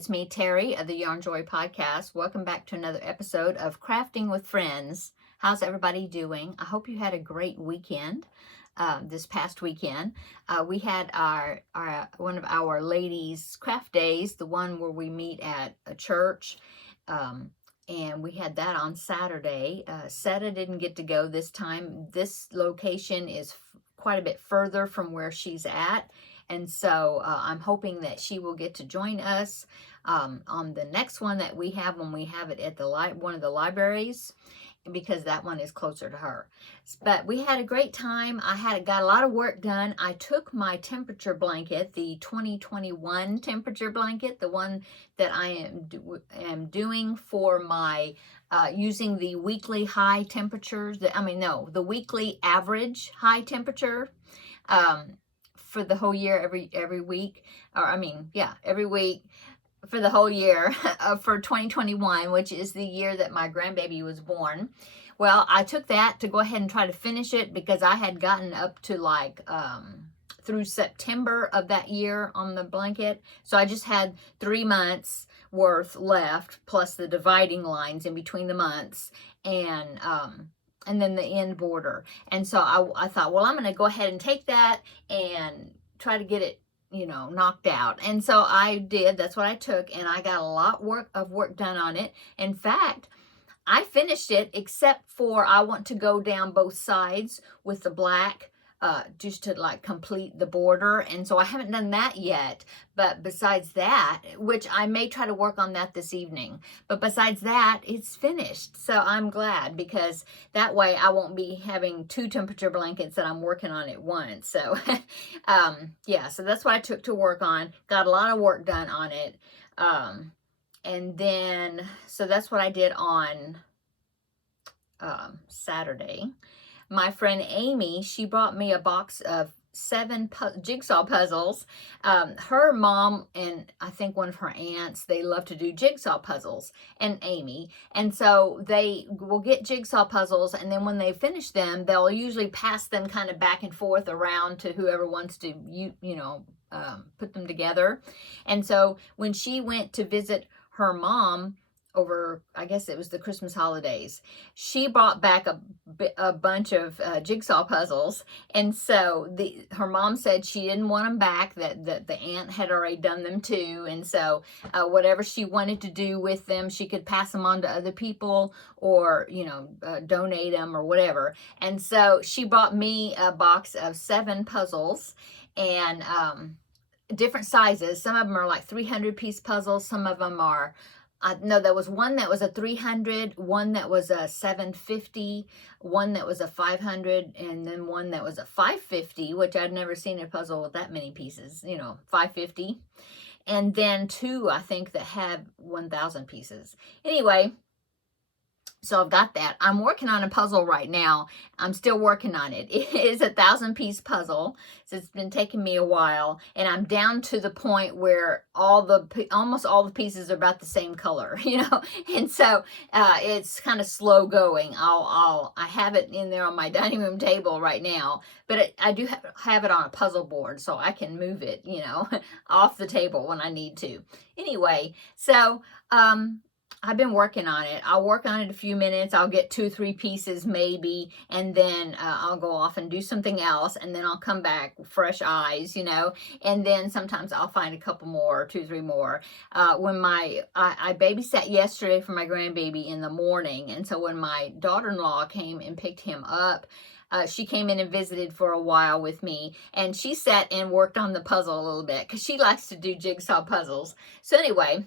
It's me, Terry of the Yarn Joy Podcast. Welcome back to another episode of Crafting with Friends. How's everybody doing? I hope you had a great weekend. This past weekend, we had our one of our ladies' craft days, the one where we meet at a church, and we had that on Saturday. Seta didn't get to go this time. This location is quite a bit further from where she's at. And so I'm hoping that she will get to join us on the next one that we have when we have it at the one of the libraries, because that one is closer to her. But we had a great time. I got a lot of work done. I took my temperature blanket, the 2021 temperature blanket, the one that I am doing for my using the weekly high temperatures. The weekly average high temperature. For the whole year, every week, every week for the whole year for 2021, which is the year that my grandbaby was born. Well, I took that to go ahead and try to finish it because I had gotten up to through September of that year on the blanket. So I just had 3 months worth left, plus the dividing lines in between the months, and then the end border. And so I thought, well, I'm going to go ahead and take that and try to get it, knocked out. And so I did. That's what I took. And I got a lot of work done on it. In fact, I finished it, except for I want to go down both sides with the black, just to complete the border. And so I haven't done that yet. But besides that, which I may try to work on that this evening, but besides that, it's finished. So I'm glad, because that way I won't be having 2 temperature blankets that I'm working on at once. So so that's what I took to work on. Got a lot of work done on it. And then, so that's what I did on Saturday. My friend Amy, she brought me a box of 7 jigsaw puzzles. Her mom and I think one of her aunts, they love to do jigsaw puzzles, and Amy. And so they will get jigsaw puzzles, and then when they finish them, they'll usually pass them kind of back and forth around to whoever wants to, put them together. And so when she went to visit her mom over, I guess it was the Christmas holidays, she brought back a bunch of jigsaw puzzles. And so her mom said she didn't want them back, that the aunt had already done them too. And so whatever she wanted to do with them, she could pass them on to other people, or donate them or whatever. And so she brought me a box of 7 puzzles, and different sizes. Some of them are 300-piece puzzles. Some of them are there was one that was a 300, one that was a 750, one that was a 500, and then one that was a 550, which I'd never seen a puzzle with that many pieces, 550. And then 2, I think, that had 1,000 pieces. Anyway, so I've got that. I'm working on a puzzle right now. I'm still working on it. It is a 1,000-piece puzzle. So it's been taking me a while, and I'm down to the point where almost all the pieces are about the same color, And so it's kind of slow going. I have it in there on my dining room table right now, but I do have it on a puzzle board, so I can move it, off the table when I need to. Anyway, so I've been working on it. I'll work on it a few minutes. I'll get 2 or 3 pieces maybe, and then I'll go off and do something else, and then I'll come back, fresh eyes, and then sometimes I'll find a couple more, 2 or 3 more. When I babysat yesterday for my grandbaby in the morning, and so when my daughter-in-law came and picked him up, she came in and visited for a while with me, and she sat and worked on the puzzle a little bit because she likes to do jigsaw puzzles. So anyway,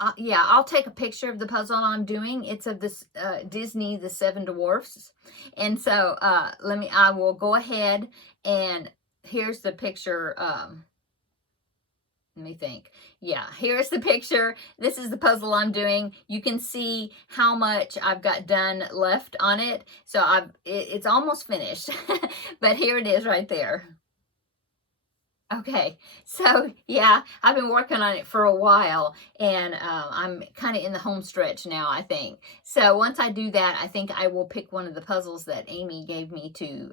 I'll take a picture of the puzzle I'm doing. It's of this Disney, The 7 Dwarfs. And so I will go ahead, and here's the picture. Let me think. Yeah, here's the picture. This is the puzzle I'm doing. You can see how much I've got done left on it. So it's almost finished, but here it is right there. Okay, so yeah, I've been working on it for a while, and I'm kind of in the home stretch now, I think. So once I do that, I think I will pick one of the puzzles that Amy gave me to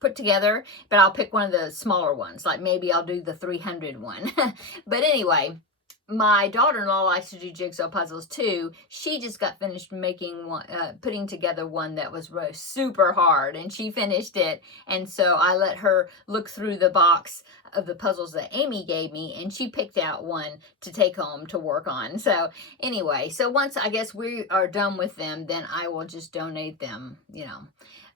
put together, but I'll pick one of the smaller ones. Like maybe I'll do the 300 one. But anyway, my daughter-in-law likes to do jigsaw puzzles too. She just got finished making one, putting together one that was super hard, and she finished it. And so I let her look through the box of the puzzles that Amy gave me, and she picked out one to take home to work on. So anyway, so once I guess we are done with them, then I will just donate them, you know.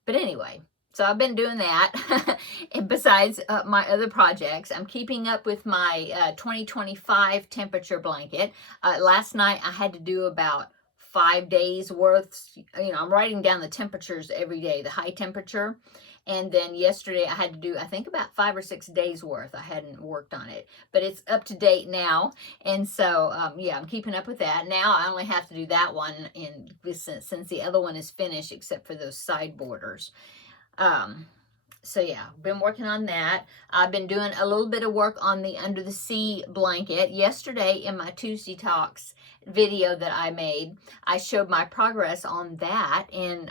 But anyway, so I've been doing that. And besides my other projects, I'm keeping up with my 2025 temperature blanket. Last night I had to do about 5 days worth. You know, I'm writing down the temperatures every day, the high temperature. And then yesterday I had to do, I think, about 5 or 6 days worth. I hadn't worked on it, but it's up to date now. And so, yeah, I'm keeping up with that. Now I only have to do that one since the other one is finished, except for those side borders. So yeah, been working on that. I've been doing a little bit of work on the Under the Sea blanket. Yesterday in my Tuesday Talks video that I made, I showed my progress on that. And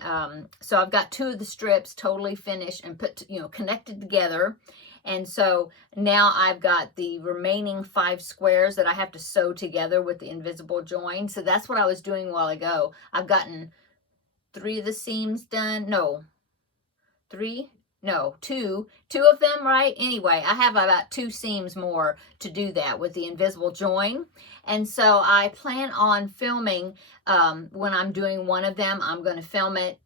so I've got 2 of the strips totally finished and put, you know, connected together. And so now I've got the remaining 5 squares that I have to sew together with the invisible join. So that's what I was doing a while ago. I've gotten 3 of the seams done. No. 2 of them, right? Anyway, I have about 2 seams more to do that with the invisible join. And so I plan on filming, when I'm doing one of them, I'm going to film it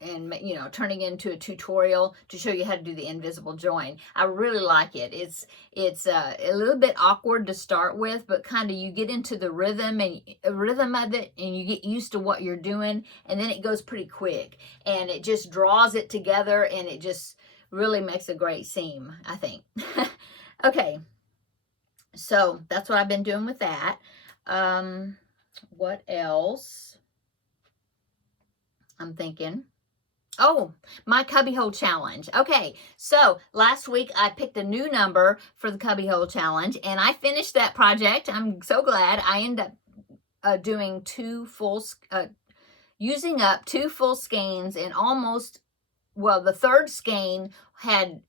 and, you know, turning it into a tutorial to show you how to do the invisible join. I really like it. It's a little bit awkward to start with, but kind of you get into the rhythm of it, and you get used to what you're doing, and then it goes pretty quick, and it just draws it together, and it just really makes a great seam, I think. Okay, so that's what I've been doing with that. What else? I'm thinking. Oh, my cubbyhole challenge. Okay, so last week I picked a new number for the cubbyhole challenge, and I finished that project. I'm so glad. I ended up doing using up 2 full skeins, and almost, well, the third skein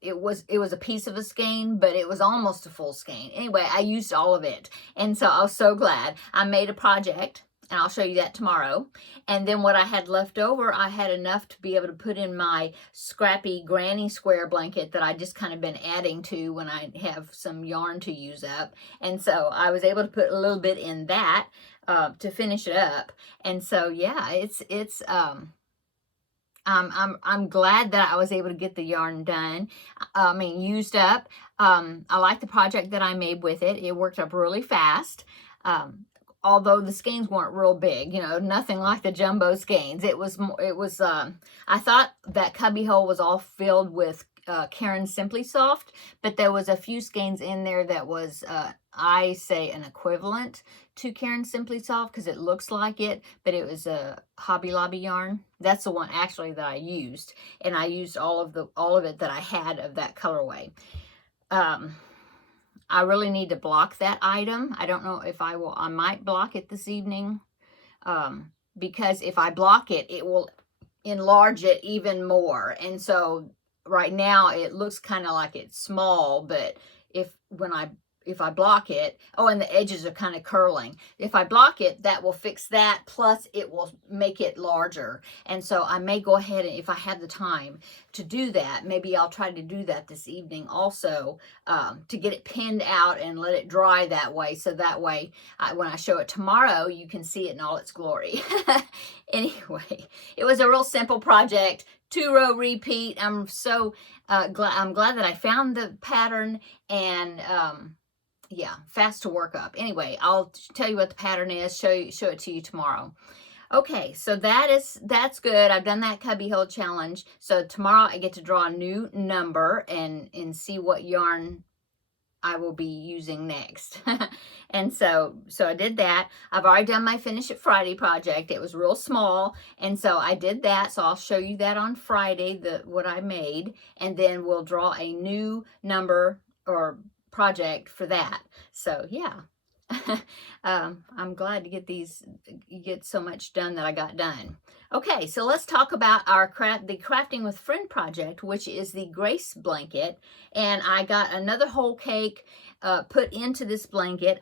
it was a piece of a skein, but it was almost a full skein. Anyway, I used all of it, and so I was so glad. I made a project, and I'll show you that tomorrow. And then what I had left over, I had enough to be able to put in my scrappy granny square blanket that I just kind of been adding to when I have some yarn to use up. And so I was able to put a little bit in that to finish it up. And so yeah, I'm glad that I was able to get the yarn done. Used up. I like the project that I made with it. It worked up really fast. Although the skeins weren't real big, you know, nothing like the jumbo skeins. I thought that cubbyhole was all filled with Caron Simply Soft, but there was a few skeins in there that was, I say, an equivalent to Caron Simply Soft, because it looks like it, but it was a Hobby Lobby yarn. That's the one actually that I used, and I used all of it that I had of that colorway. I really need to block that item. I don't know if I will. I might block it this evening, because if I block it, it will enlarge it even more. And so right now it looks kind of like it's small, but if I block it, oh, and the edges are kind of curling. If I block it, that will fix that, plus it will make it larger. And so I may go ahead, and if I have the time to do that, maybe I'll try to do that this evening also, to get it pinned out and let it dry that way. So that way, when I show it tomorrow, you can see it in all its glory. Anyway, it was a real simple project. 2-row repeat. I'm so glad that I found the pattern, and yeah, fast to work up. Anyway, I'll tell you what the pattern is, show it to you tomorrow. Okay, so that's good. I've done that cubbyhole challenge. So tomorrow I get to draw a new number and see what yarn I will be using next. And so I did that. I've already done my Finish It Friday project. It was real small, and so I did that. So I'll show you that on Friday, what I made, and then we'll draw a new number or project for that. So yeah. I'm glad to get so much done that I got done. Okay, so let's talk about the Crafting with Friend project, which is the Grace blanket. And I got another whole cake put into this blanket.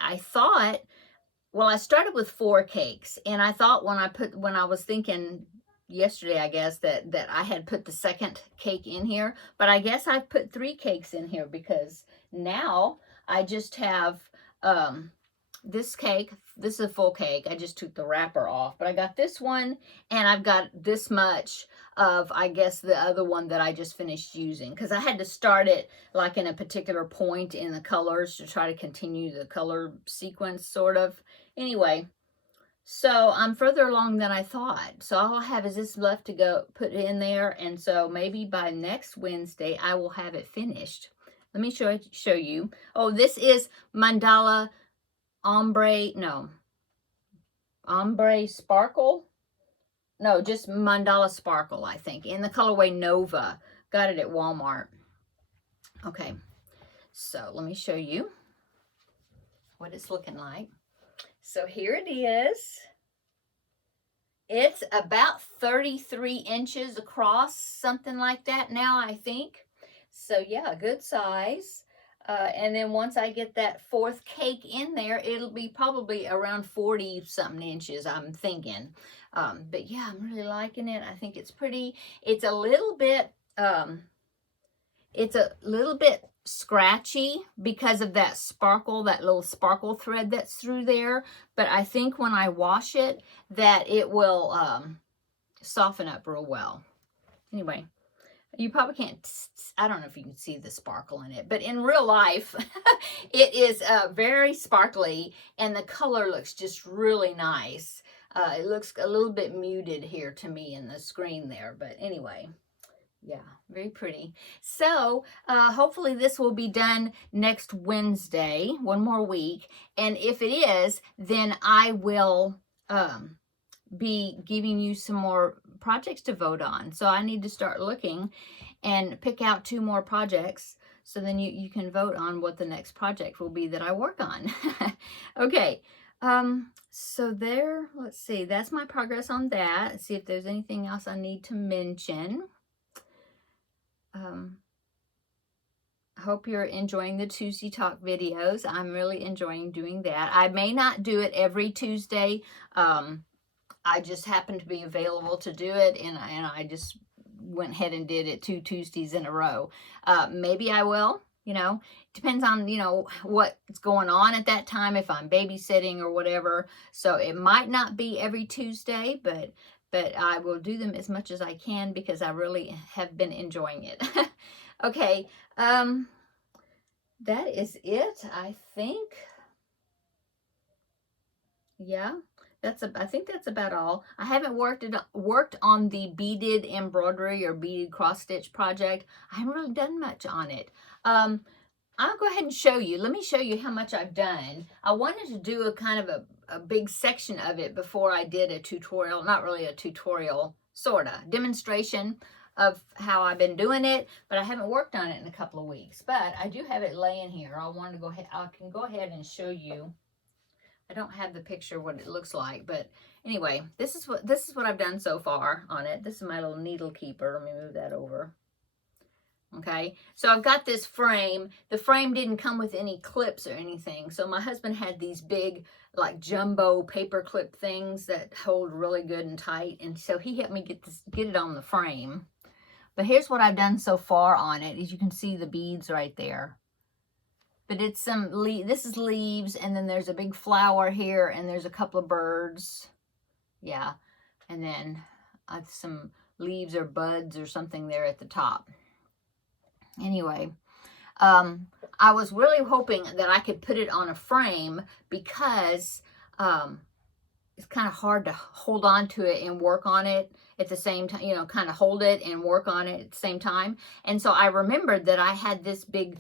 Well, I started with 4 cakes, and I thought when I was thinking yesterday, I guess, that I had put the second cake in here, but I guess I've put 3 cakes in here because now I just have this cake. This is a full cake. I just took the wrapper off, but I got this one, and I've got this much of, I guess, the other one that I just finished using, because I had to start it like in a particular point in the colors to try to continue the color sequence, sort of. Anyway, so I'm further along than I thought. So all I have is this left to go put it in there, and so maybe by next Wednesday I will have it finished. Let me show you. Oh, this is Mandala Ombre Sparkle. No, just Mandala Sparkle, I think, in the colorway Nova. Got it at Walmart. Okay, so let me show you what it's looking like. So here it is. It's about 33 inches across, something like that now, I think. So yeah, good size. And then once I get that 4th cake in there, it'll be probably around 40 something inches, I'm thinking. But yeah, I'm really liking it. I think it's pretty. It's a little bit scratchy because of that sparkle, that little sparkle thread that's through there. But I think when I wash it, that it will soften up real well. Anyway, you probably can't, I don't know if you can see the sparkle in it, but in real life, it is very sparkly, and the color looks just really nice. It looks a little bit muted here to me in the screen there, but anyway, yeah, very pretty. So hopefully this will be done next Wednesday, one more week, and if it is, then I will be giving you some more projects to vote on. So I need to start looking and pick out 2 more projects, so then you can vote on what the next project will be that I work on. Okay, so there, let's see, that's my progress on that. Let's see if there's anything else I need to mention. I hope you're enjoying the Tuesday Talk videos. I'm really enjoying doing that. I may not do it every Tuesday. I just happened to be available to do it, and I just went ahead and did it 2 Tuesdays in a row. Maybe I will, depends on, what's going on at that time, if I'm babysitting or whatever. So it might not be every Tuesday, but I will do them as much as I can because I really have been enjoying it. Okay, that is it, I think. Yeah. I think that's about all. I haven't worked on the beaded embroidery or beaded cross stitch project. I haven't really done much on it. I'll go ahead and show you. Let me show you how much I've done. I wanted to do a kind of a big section of it before I did a tutorial, not really a tutorial, sorta demonstration of how I've been doing it, but I haven't worked on it in a couple of weeks. But I do have it laying here. I can go ahead and show you. I don't have the picture what it looks like, but anyway, this is what I've done so far on it. This is my little needle keeper. Let me move that over. Okay, so I've got this frame. The frame didn't come with any clips or anything, so my husband had these big, like, jumbo paper clip things that hold really good and tight, and so he helped me get it on the frame. But here's what I've done so far on it. As you can see, the beads right there. But it's this is leaves, and then there's a big flower here, and there's a couple of birds. Yeah, and then some leaves or buds or something there at the top. Anyway, I was really hoping that I could put it on a frame because it's kind of hard to hold on to it and work on it at the same time, kind of hold it and work on it at the same time. And so I remembered that I had this big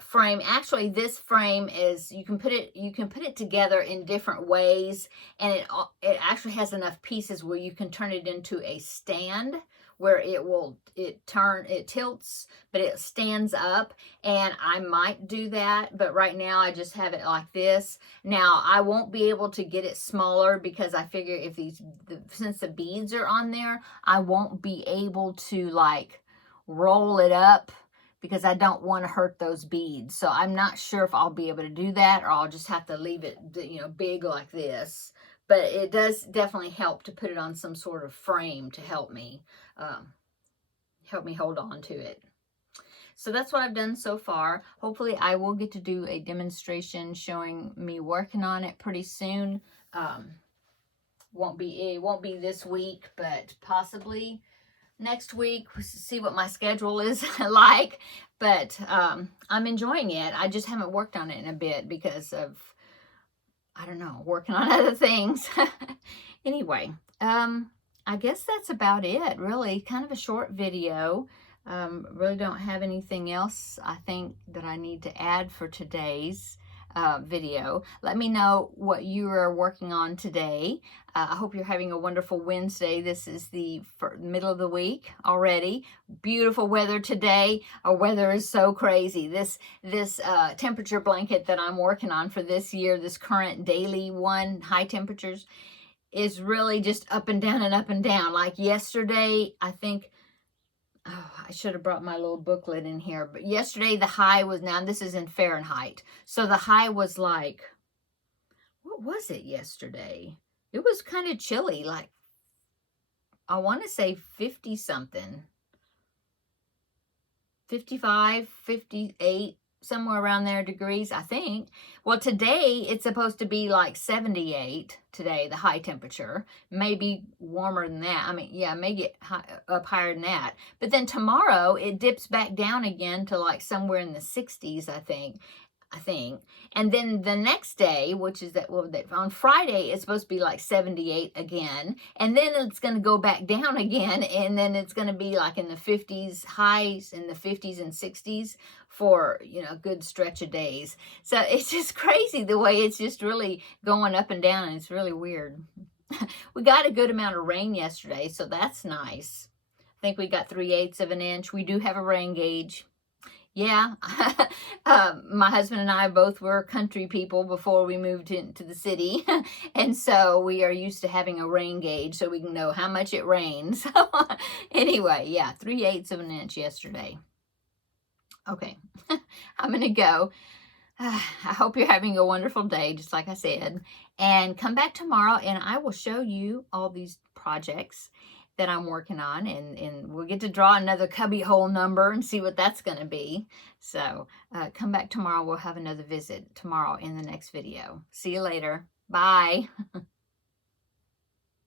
frame. Actually, this frame is, you can put it together in different ways, and it actually has enough pieces where you can turn it into a stand where it tilts, but it stands up, and I might do that, but right now I just have it like this. Now, I won't be able to get it smaller because I figure if since the beads are on there, I won't be able to like roll it up because I don't want to hurt those beads. So I'm not sure if I'll be able to do that, or I'll just have to leave it, big like this. But it does definitely help to put it on some sort of frame to help me hold on to it. So that's what I've done so far. Hopefully I will get to do a demonstration showing me working on it pretty soon. It won't be this week, but possibly next week. We'll see what my schedule is like. But I'm enjoying it. I just haven't worked on it in a bit because of, I don't know, working on other things. Anyway, I guess that's about it, really. Kind of a short video. Really don't have anything else I think that I need to add for today's video. Let me know what you are working on today. I hope you're having a wonderful Wednesday. This is the middle of the week already. Beautiful weather today. Our weather is so crazy. This temperature blanket that I'm working on for this year, this current daily one, high temperatures, is really just up and down and up and down. Like yesterday, I think, oh, I should have brought my little booklet in here. But yesterday the high was, now this is in Fahrenheit. So the high was like, what was it yesterday? It was kind of chilly. Like, I want to say 50 something. 55, 58, somewhere around there degrees, I think. Well, today it's supposed to be like 78 today, the high temperature. Maybe warmer than that. I mean, yeah, may get up higher than that. But then tomorrow it dips back down again to like somewhere in the 60s, I think. And then the next day, which is on Friday, it's supposed to be like 78 again. And then it's going to go back down again. And then it's going to be like in the 50s, highs in the 50s and 60s for, a good stretch of days. So it's just crazy the way it's just really going up and down. And it's really weird. We got a good amount of rain yesterday, so that's nice. I think we got 3/8 of an inch. We do have a rain gauge. Yeah, my husband and I both were country people before we moved into the city. And so we are used to having a rain gauge so we can know how much it rains. Anyway, yeah, 3/8 of an inch yesterday. Okay, I'm going to go. I hope you're having a wonderful day, just like I said. And come back tomorrow and I will show you all these projects that I'm working on, and we'll get to draw another cubby hole number and see what that's going to be. So come back tomorrow. We'll have another visit tomorrow in the next video. See you later. Bye.